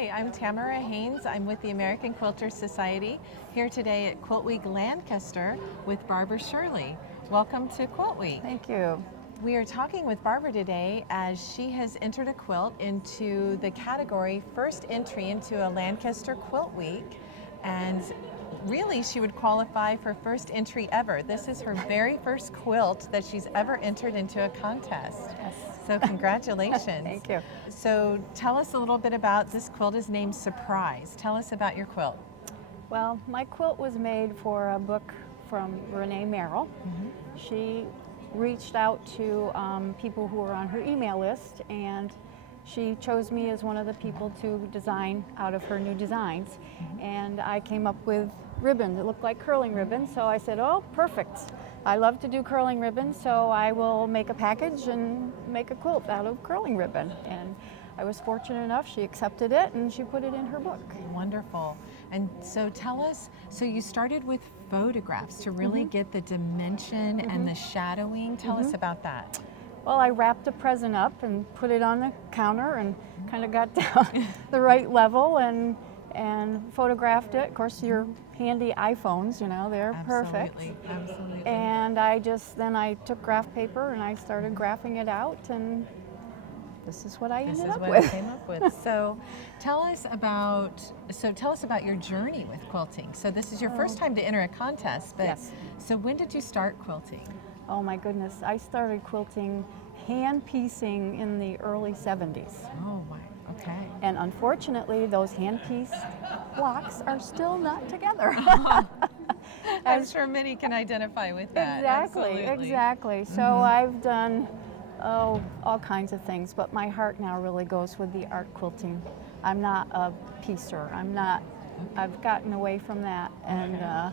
Hi, I'm Tamara Hanes. I'm with the American Quilters Society, here today at Quilt Week Lancaster with Barbara Shirley. Welcome to Quilt Week. Thank you. We are talking with Barbara today as she has entered a quilt into the category First Entry into a Lancaster Quilt Week, and really she would qualify for first entry ever. This is her very first quilt that she's ever entered into a contest. Yes. So congratulations. Thank you. So tell us a little bit about this quilt. Is named Surprise. Tell us about your quilt. Well, my quilt was made for a book from Renee Merrill. She reached out to people who were on her email list, and she chose me as one of the people to design out of her new designs. And I came up with ribbon that looked like curling ribbon, so I said, oh, perfect. I love to do curling ribbon, so I will make a package and make a quilt out of curling ribbon. And I was fortunate enough, she accepted it and she put it in her book. Wonderful. And so tell us, so you started with photographs to really get the dimension and the shadowing. Tell us about that. Well, I wrapped a present up and put it on the counter and kind of got down the right level and photographed it. Of course, your handy iPhones, you know, they're perfect. Absolutely. And I took graph paper and I started graphing it out, and this is what I ended up with. This is what I came up with. So tell us about your journey with quilting. So this is your first time to enter a contest, but Yes. So when did you start quilting? Oh my goodness, I started quilting hand piecing in the early 70s. Oh my, okay. And unfortunately, those hand piece blocks are still not together. I'm sure many can identify with that. Exactly, Absolutely. exactly. So I've done all kinds of things, but my heart now really goes with the art quilting. I'm not a piecer. I've gotten away from that, and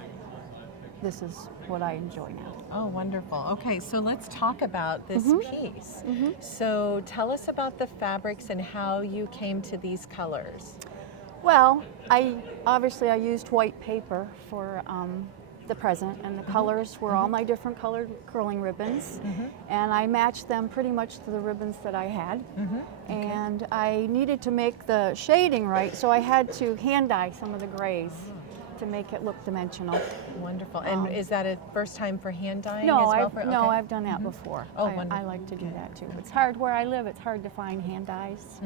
this is what I enjoy now. Oh, wonderful. Okay, so let's talk about this piece. So tell us about the fabrics and how you came to these colors. Well, I used white paper for the present, and the colors were all my different colored curling ribbons, and I matched them pretty much to the ribbons that I had. And I needed to make the shading right, so I had to hand dye some of the grays to make it look dimensional. Wonderful. And is that a first time for hand dyeing No, as well? I've done that before. Oh, I wonderful. like to do that too. It's hard where I live. It's hard to find hand dyes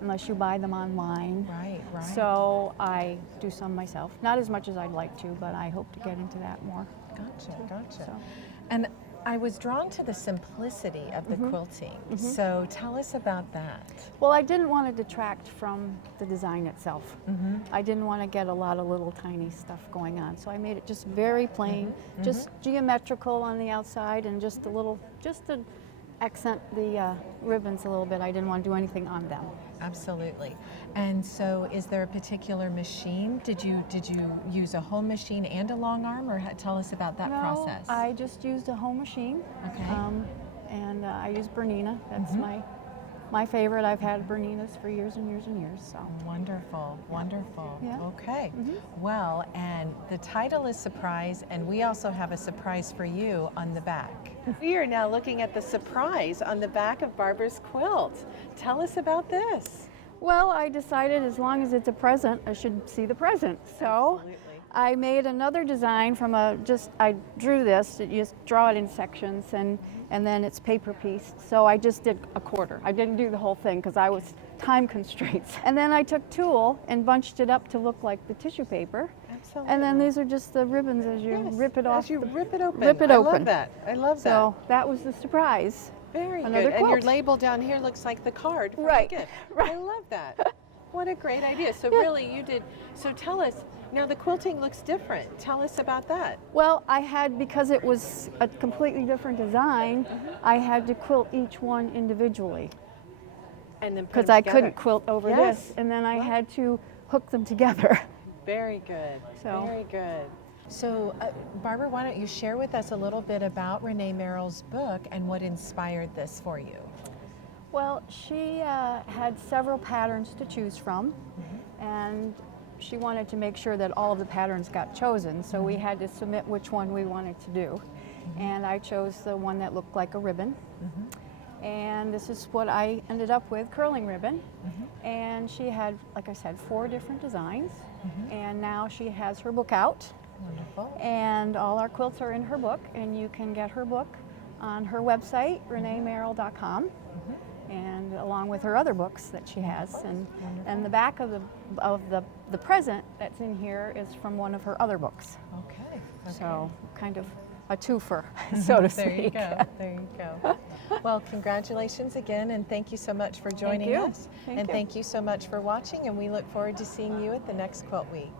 unless you buy them online. Right, right. So I do some myself. Not as much as I'd like to, but I hope to get into that more. Gotcha. So. And I was drawn to the simplicity of the quilting. So tell us about that. Well, I didn't want to detract from the design itself. I didn't want to get a lot of little tiny stuff going on. So I made it just very plain, just geometrical on the outside, and just to accent the ribbons a little bit. I didn't want to do anything on them. Absolutely. And so is there a particular machine? Did you use a home machine and a long arm, or tell us about that process? No, I just used a home machine. Okay. And I use Bernina. That's my favorite. I've had Berninas for years and years and years. So. Wonderful, wonderful. Yeah. Okay. Well, and the title is Surprise, and we also have a surprise for you on the back. We are now looking at the surprise on the back of Barbara's quilt. Tell us about this. Well, I decided as long as it's a present, I should see the present. So Absolutely. I made another design from I drew this, you just draw it in sections, and then it's paper pieced. So I just did a quarter. I didn't do the whole thing because I was time constraints. And then I took tulle and bunched it up to look like the tissue paper. Absolutely. And then these are just the ribbons as you rip it off. As you rip it open. Rip it I open. love that. I love that. So that was the surprise. Very Another good. And your quilt. label down here looks like the card for Right, the gift. right. I love that. What a great idea. So really you did, so tell us, now the quilting looks different. Tell us about that. Well, because it was a completely different design, I had to quilt each one individually. And then Because I couldn't quilt over Yes. this, and then I had to hook them together. Very good. So. Very good. So, Barbara, why don't you share with us a little bit about Renee Merrill's book and what inspired this for you? Well, she had several patterns to choose from, and she wanted to make sure that all of the patterns got chosen, so we had to submit which one we wanted to do. And I chose the one that looked like a ribbon. And this is what I ended up with, curling ribbon. And she had, like I said, 4 different designs. And now she has her book out. Wonderful. And all our quilts are in her book, and you can get her book on her website, reneemerrill.com, and along with her other books that she has. And the back of the present that's in here is from one of her other books. Okay. So kind of a twofer, so to There you speak. go. There you go. Well, congratulations again, and thank you so much for joining you. us. Thank and you. thank you so much for watching, and we look forward to seeing you at the next Quilt Week.